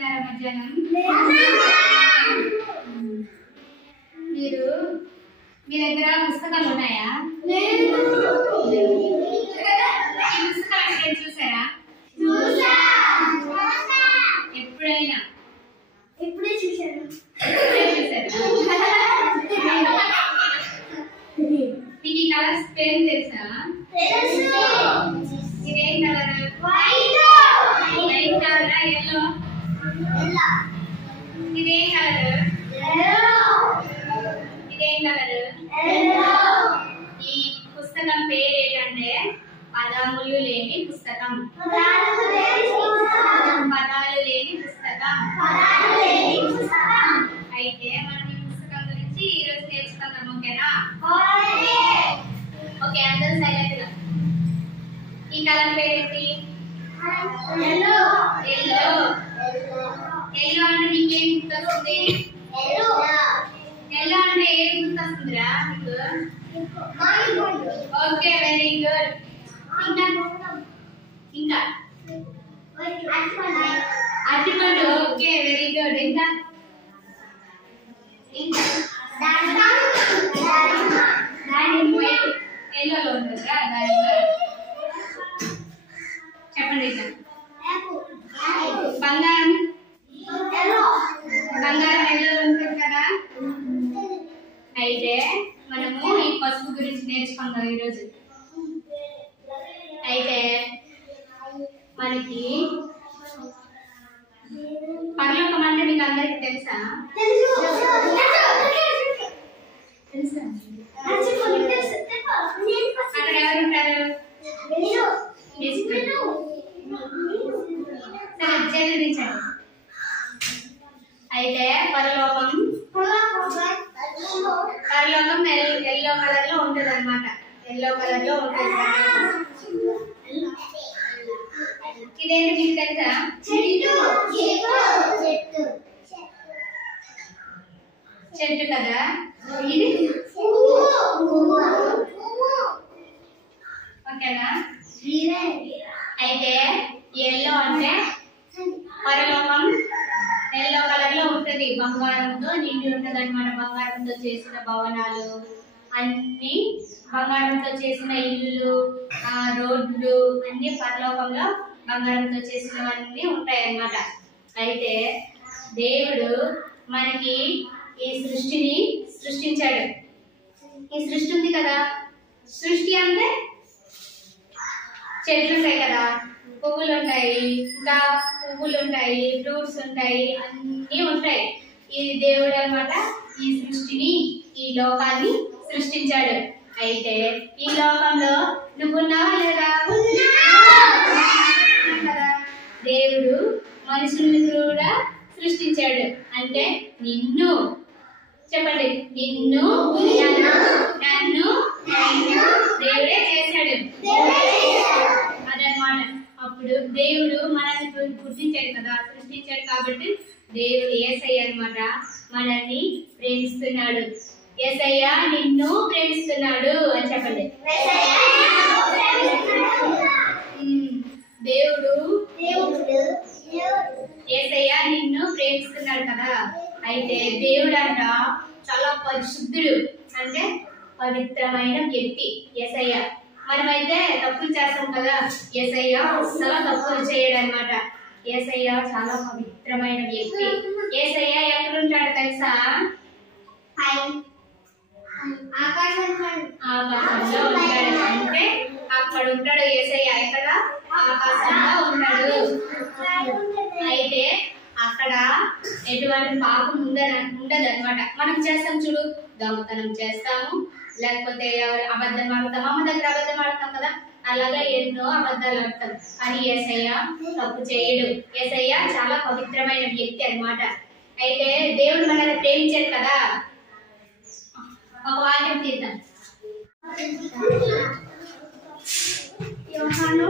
తిన్నారా మధ్యాహ్నం? మీరు మీ దగ్గర పుస్తకాలు ఉన్నాయా? పుస్తకాలు చూసారా? ఎప్పుడైనా? ఇప్పుడే చూశాను. మీకు ఈ కలర్స్ పేరు తెలుసా? ఇదేం కలర్? వైట్ కలరా? ఎల్లో? ఇదేం కలర్? ఇదేం కలర్? ఈ పుస్తకం పేరు ఏంటంటే పదములు లేని పుస్తకం. పదాలు లేని పుస్తకం. అయితే మనం ఈ పుస్తకం గురించి ఈ రోజు నేర్చుకుందాం. ఓకేనా? ఓకే, అందరూ సైలెంట్ గా. ఈ కలర్ పేరేంటి? ఎల్లో. ఎల్లో అంటే మీకేం గుర్తొస్తుంది? ఎల్లో అంటే ఏం గుర్తొస్తుందిరా మీకు? Okay, very good. ఇంకా అరటిపండు. Okay, very good. ఇంకా దానిమ్మ ఎల్లోలో ఉంటుందా? దానిమ్మ. చెప్పండి. బంగారం. బంగారం ఎల్లోలో ఉంటుంది కదా. అయితే మనము ఈ పసుపు గురించి నేర్చుకుందాం ఈరోజు. అయితే మనకి పరలోకం అంటే మీకు అందరికి తెలుసా? అక్కడ ఎవరు ఉంటారు? చదివించండి. అయితే పరలోకం ఎల్లో కలర్ లో ఉంటుంది అనమాట. ఎల్లో కలర్ లో ఉంటుంది. ఇదేంటి మీకు తెలుసా? చెట్టు కదా. ఇది ఓకేనా? అయితే ఎల్లో అంటే పరలోకం ఎల్లో కలర్ లో ఉంటది. బంగారంతో నిండి ఉంటది అనమాట. బంగారంతో చేసిన భవనాలు అన్ని, బంగారంతో చేసిన ఇల్లు, రోడ్లు అన్ని పరలోకంలో బంగారంతో చేసినవన్నీ ఉంటాయి అన్నమాట. అయితే దేవుడు మనకి ఈ సృష్టిని సృష్టించాడు. ఈ సృష్టి ఉంది కదా. సృష్టి అంటే చెట్లు ఉంటాయి కదా, పువ్వులు ఉంటాయి, ఇంకా పువ్వులు ఉంటాయి, ఫ్రూట్స్ ఉంటాయి, అన్నీ ఉంటాయి. ఈ దేవుడు అన్నమాట ఈ సృష్టిని, ఈ లోకాన్ని సృష్టించాడు. అయితే ఈ లోకంలో నువ్వున్నావా లేదా? కదా. దేవుడు మనుషుల్ని కూడా సృష్టించాడు. అంటే నిన్ను, చెప్పండి, నిన్ను నన్ను దేవుడే చేశాడు అదనమాట. అప్పుడు దేవుడు మనల్ని గుర్తించాడు కదా, సృష్టించాడు. కాబట్టి దేవుడు యేసయ్య అన్నమాట మనల్ని ప్రేమిస్తున్నాడు. యేసయ్య నిన్ను ప్రేమిస్తున్నాడు అని చెప్పండి. దేవుడు యేసయ్య నిన్ను ప్రేమిస్తున్నాడు కదా. అయితే దేవుడు అంట చాలా పరిశుద్ధుడు, అంటే పవిత్రమైన వ్యక్తి యేసయ్య. మనమైతే తప్పులు చేస్తాం కదా, యేసయ్య అస్సలు తప్పులు చేయడు అన్నమాట. యేసయ్య చాలా పవిత్రమైన వ్యక్తి. యేసయ్య ఎక్కడుంటాడు తెలుసా? ఆకాశంలో ఉంటాడు. అంటే అక్కడ ఉంటాడు యేసయ్య. ఎక్కడ? ఆకాశంలో ఉంటాడు. అయితే అక్కడ ఎటువంటి పాపం ఉండదు అనమాట. మనం చేస్తాం చూడు, దొంగతనం చేస్తాము, లేకపోతే అబద్ధం ఆడతాం, అమ్మ దగ్గర అబద్ధం ఆడతాం కదా, అలాగా ఎన్నో అబద్ధాలు ఆడతాం. కానీ యేసయ్య తప్పు చేయడు. యేసయ్య చాలా పవిత్రమైన వ్యక్తి అన్నమాట. అయితే దేవుడు మనల్ని ప్రేమించాడు కదా. ఒక వాక్యం తీద్దాం. యోహాను